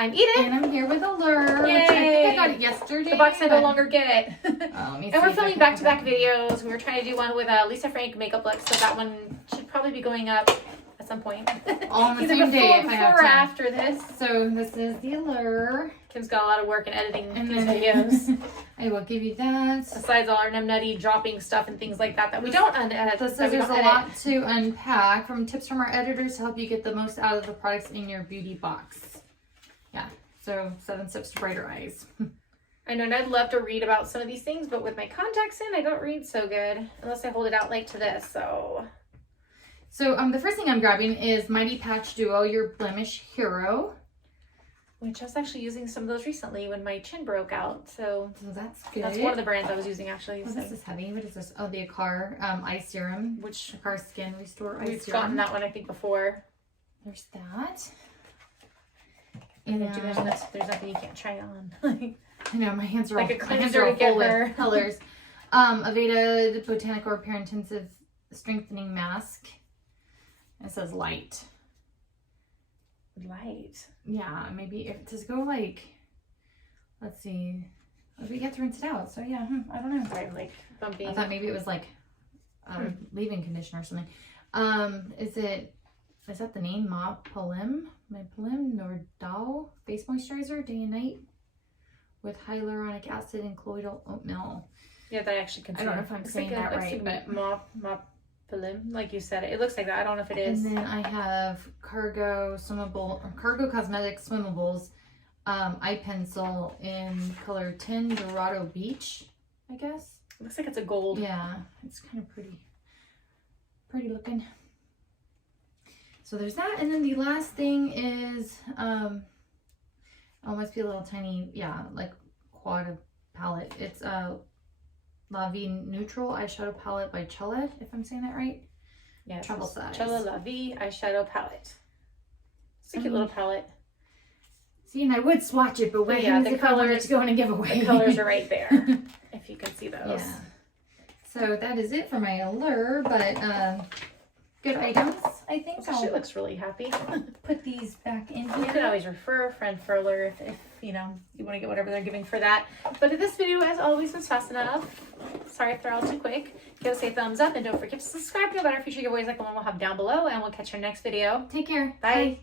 I'm Edith. And I'm here with Allure, Yay. which I think I got it yesterday. The box I no longer get. And we're filming back-to-back videos. We were trying to do one with Lisa Frank makeup look, so that one should probably be going up at some point. All on the Either same day if I have before or time. after this. So this is the Allure. Kim's got a lot of work in editing And these then videos. I will give you that. Besides all our nutty dropping stuff and things like that we don't edit. This says there's a lot to unpack from tips from our editors to help you get the most out of the products in your beauty box. Yeah, so 7 steps to brighter eyes. I know, and I'd love to read about some of these things, but with my contacts in, I don't read so good unless I hold it out like to this. So the first thing I'm grabbing is Mighty Patch Duo, your blemish hero. Which I was actually using some of those recently when my chin broke out. So that's good. That's one of the brands I was using actually. Oh, this is heavy. What is this? Oh, the Akar Eye Serum. Which Akar Skin Restore Eye we've Serum. gotten that one I think before. There's that. And there's nothing you can't try on. I know my hands are like all, a cleanser to get her colors. Aveda the Botanical Repair Intensive Strengthening Mask. It says light. Light. Yeah, maybe if does go like, let's see, we have to rinse it out. So yeah, I don't know. Right, like bumpy. I thought maybe it was like leave-in conditioner or something. Is that the name? Ma Palim Nordal face moisturizer, day and night, with hyaluronic acid and colloidal oatmeal. Yeah, that actually contains. I don't know if I'm saying that right, but Palim, like you said, it looks like that. I don't know if it is. And then I have Cargo Cosmetics Swimmables eye pencil in color 10 Dorado Beach, I guess. It looks like it's a gold. Yeah, it's kind of pretty looking. So there's that, and then the last thing is must be a little tiny, yeah, like quad palette. It's La Vie Neutral Eyeshadow Palette by Chella, if I'm saying that right. Yeah, travel size. Chella La Vie Eyeshadow Palette. It's a cute little palette. See, and I would swatch it, but wait, yeah, the colors go in a giveaway. The colors are right there, if you can see those. Yeah. So that is it for my Allure, but good items, I think. She looks really happy. Put these back in You here. can always refer a friend for Allure if you know you want to get whatever they're giving for that. But this video, as always, was fast enough. Sorry if they're all too quick. Give us a thumbs up and don't forget to subscribe to about our future giveaways like the one we'll have down below, and we'll catch you in our next video. Take care. Bye.